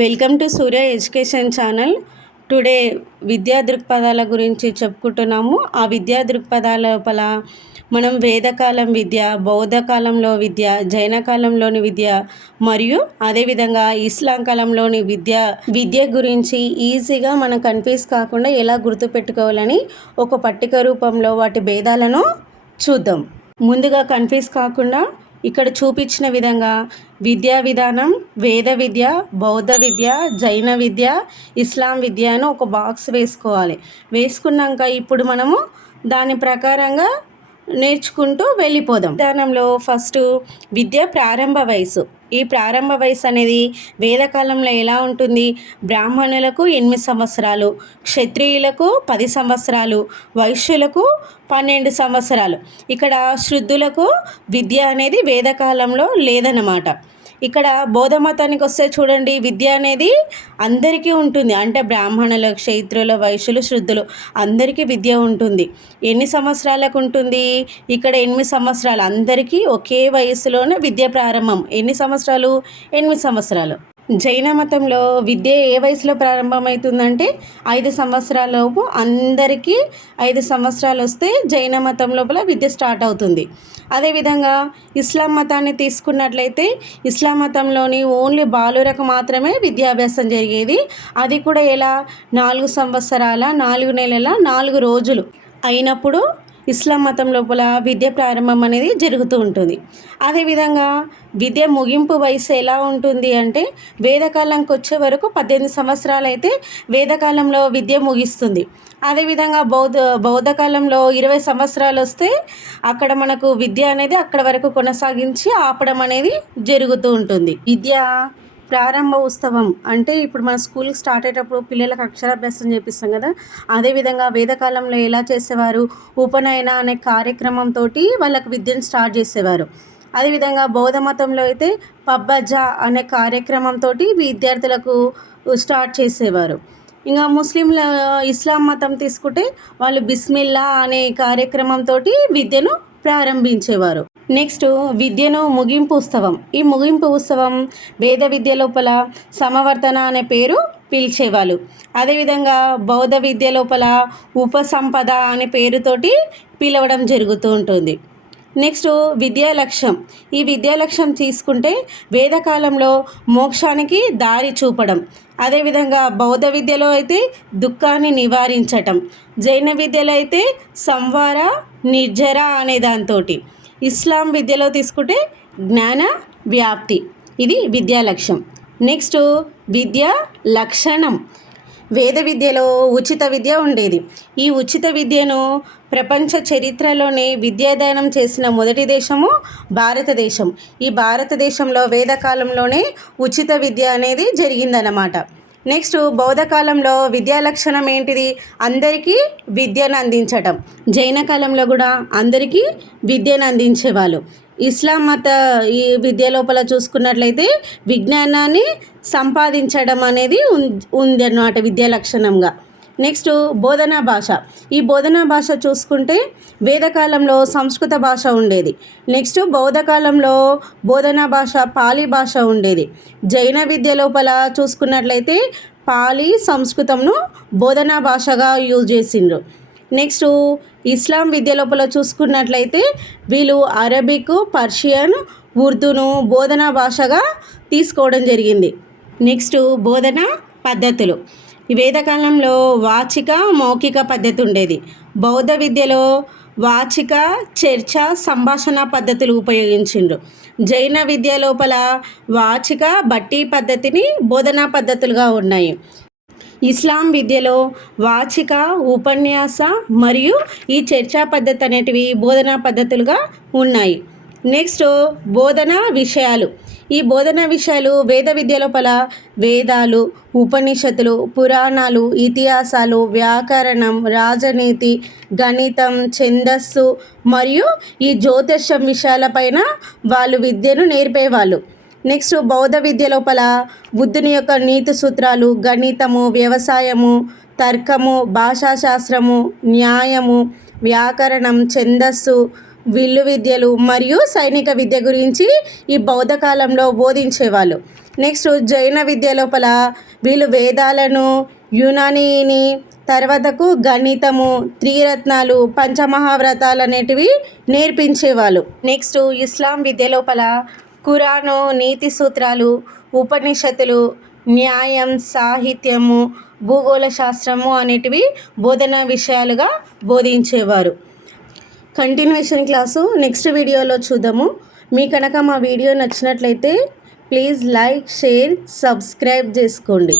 Welcome to Surya education channel. Today విద్యా దృక్పథాల గురించి చెప్పుకుంటున్నాము. ఆ విద్యా దృక్పథాల లోపల మనం వేదకాలం విద్య, బౌద్ధ కాలంలో విద్య, జైన కాలంలోని విద్య మరియు అదేవిధంగా ఇస్లాం కాలంలోని విద్య గురించి ఈజీగా మనం కన్ఫ్యూజ్ కాకుండా ఎలా గుర్తుపెట్టుకోవాలని ఒక పట్టిక రూపంలో వాటి భేదాలను చూద్దాం. ముందుగా కన్ఫ్యూజ్ కాకుండా ఇక్కడ చూపించిన విధంగా విద్యా విధానం, వేద విద్య, బౌద్ధ విద్య, జైన విద్య, ఇస్లాం విద్య అని ఒక బాక్స్ వేసుకోవాలి. వేసుకున్నాక ఇప్పుడు మనము దాని ప్రకారంగా నేర్చుకుంటూ వెళ్ళిపోదాం. విధానంలో ఫస్ట్ విద్య ప్రారంభ వయసు. ఈ ప్రారంభ వయసు అనేది వేదకాలంలో ఎలా ఉంటుంది? బ్రాహ్మణులకు 8 సంవత్సరాలు, క్షత్రియులకు 10 సంవత్సరాలు, వైశ్యులకు 12 సంవత్సరాలు. ఇక్కడ శుద్ధులకు విద్య అనేది వేదకాలంలో లేదన్నమాట. ఇక్కడ బౌద్ధ మతానికి వస్తే చూడండి, విద్య అనేది అందరికీ ఉంటుంది. అంటే బ్రాహ్మణులు, క్షత్రులు, వైశ్యులు, శుద్ధులు అందరికీ విద్య ఉంటుంది. ఎన్ని సంవత్సరాలకు ఉంటుంది? ఇక్కడ 8 సంవత్సరాలు. అందరికీ ఒకే వయసులోనే విద్య ప్రారంభం. ఎన్ని సంవత్సరాలు? 8 సంవత్సరాలు. జైన మతంలో విద్య ఏ వయసులో ప్రారంభమవుతుందంటే 5 సంవత్సరాలలోపు అందరికీ 5 సంవత్సరాలు వస్తే జైన మతం లోపల విద్య స్టార్ట్ అవుతుంది. అదేవిధంగా ఇస్లాం మతాన్ని తీసుకున్నట్లయితే ఇస్లాం మతంలోని ఓన్లీ బాలురకు మాత్రమే విద్యాభ్యాసం జరిగేది. అది కూడా ఎలా? 4 సంవత్సరాల 4 నెలల 4 రోజులు అయినప్పుడు ఇస్లాం మతం లోపల విద్య ప్రారంభం అనేది జరుగుతూ ఉంటుంది. అదేవిధంగా విద్య ముగింపు వయసు ఎలా ఉంటుంది అంటే వేదకాలంకి వచ్చే వరకు 18 సంవత్సరాలు అయితే వేదకాలంలో విద్య ముగిస్తుంది. అదేవిధంగా బౌద్ధ కాలంలో 20 సంవత్సరాలు వస్తే అక్కడ మనకు విద్య అనేది అక్కడ వరకు కొనసాగించి ఆపడం అనేది జరుగుతూ ఉంటుంది. విద్య ప్రారంభ ఉత్సవం అంటే ఇప్పుడు మన స్కూల్కి స్టార్ట్ అయ్యేటప్పుడు పిల్లలకు అక్షరాభ్యాసం చేపిస్తాం కదా, అదేవిధంగా వేదకాలంలో ఎలా చేసేవారు? ఉపనయన అనే కార్యక్రమంతో వాళ్ళకు విద్యను స్టార్ట్ చేసేవారు. అదేవిధంగా బౌద్ధ మతంలో అయితే పబ్బజా అనే కార్యక్రమంతో విద్యార్థులకు స్టార్ట్ చేసేవారు. ఇంకా ఇస్లాం మతం తీసుకుంటే వాళ్ళు బిస్మిల్లా అనే కార్యక్రమంతో విద్యను ప్రారంభించేవారు. నెక్స్ట్ విద్యను ముగింపు ఉత్సవం. ఈ ముగింపు ఉత్సవం వేద విద్య లోపల సమవర్తన అనే పేరు పిలిచేవాళ్ళు. అదేవిధంగా బౌద్ధ విద్య లోపల ఉపసంపద అనే పేరుతోటి పిలవడం జరుగుతూ ఉంటుంది. నెక్స్ట్ విద్యా లక్ష్యం. ఈ విద్యా లక్ష్యం తీసుకుంటే వేదకాలంలో మోక్షానికి దారి చూపడం. అదేవిధంగా బౌద్ధ విద్యలో అయితే దుఃఖాన్ని నివారించటం, జైన విద్యలో అయితే సంవార నిర్జర అనే దాంతో, ఇస్లాం విద్యలో తీసుకుంటే జ్ఞాన వ్యాప్తి. ఇది విద్యా లక్ష్యం. నెక్స్ట్ విద్యా లక్షణం. వేద విద్యలో ఉచిత విద్య ఉండేది. ఈ ఉచిత విద్యను ప్రపంచ చరిత్రలోనే విద్యాదానం చేసిన మొదటి దేశము భారతదేశం. ఈ భారతదేశంలో వేదకాలంలోనే ఉచిత విద్య అనేది జరిగిందన్నమాట. నెక్స్ట్ బౌద్ధ కాలంలో విద్యా లక్షణం ఏంటిది? అందరికీ విద్యను అందించటం. జైన కాలంలో కూడా అందరికీ విద్యను అందించేవాళ్ళు. ఇస్లాం మత ఈ విద్య లోపల చూసుకున్నట్లయితే విజ్ఞానాన్ని సంపాదించడం అనేది ఉంది అన్నమాట విద్యా లక్షణంగా. నెక్స్ట్ బోధనా భాష. ఈ బోధనా భాష చూసుకుంటే వేదకాలంలో సంస్కృత భాష ఉండేది. నెక్స్ట్ బౌద్ధ కాలంలో బోధనా భాష పాలీ భాష ఉండేది. జైన విద్య లోపల చూసుకున్నట్లయితే పాలీ సంస్కృతంను బోధనా భాషగా యూజ్ చేసిండ్రు. నెక్స్ట్ ఇస్లాం విద్య లోపల చూసుకున్నట్లయితే వీళ్ళు అరబిక్, పర్షియన్, ఉర్దూను బోధనా భాషగా తీసుకోవడం జరిగింది. నెక్స్ట్ బోధనా పద్ధతులు. ఈ వేదకాలంలో వాచిక, మౌఖిక పద్ధతి ఉండేది. బౌద్ధ విద్యలో వాచిక, చర్చ, సంభాషణ పద్ధతులు ఉపయోగించిండ్రు. జైన విద్య లోపల వాచిక, బట్టి పద్ధతిని బోధనా పద్ధతులుగా ఉన్నాయి. ఇస్లాం విద్యలో వాచిక, ఉపన్యాస మరియు ఈ చర్చా పద్ధతి అనేటివి బోధనా పద్ధతులుగా ఉన్నాయి. నెక్స్ట్ బోధనా విషయాలు. ఈ బోధనా విషయాలు వేద విద్య లోపల వేదాలు, ఉపనిషత్తులు, పురాణాలు, ఇతిహాసాలు, వ్యాకరణం, రాజనీతి, గణితం, ఛందస్సు మరియు ఈ జ్యోతిష్యం విషయాలపైన వాళ్ళు విద్యను నేర్పేవాళ్ళు. నెక్స్ట్ బౌద్ధ విద్య లోపల బుద్ధుని యొక్క నీతి సూత్రాలు, గణితము, వ్యవసాయము, తర్కము, భాషాశాస్త్రము, న్యాయము, వ్యాకరణం, ఛందస్సు, విల్లు విద్యలు మరియు సైనిక విద్య గురించి ఈ బౌద్ధ కాలంలో బోధించేవాళ్ళు. నెక్స్ట్ జైన విద్య లోపల వీళ్ళు వేదాలను, యునానీని, తర్వాతకు గణితము, త్రిరత్నాలు, పంచమహావ్రతాలు అనేటివి నేర్పించేవాళ్ళు. నెక్స్ట్ ఇస్లాం విద్య లోపల ఖురాను, నీతి సూత్రాలు, ఉపనిషత్తులు, న్యాయం, సాహిత్యము, భూగోళ శాస్త్రము అనేటివి బోధనా విషయాలుగా బోధించేవారు. కంటిన్యూషన్ క్లాసు నెక్స్ట్ వీడియోలో చూద్దాము. మీ కనుక మా వీడియో నచ్చినట్లయితే ప్లీజ్ లైక్, షేర్, సబ్స్క్రైబ్ చేసుకోండి.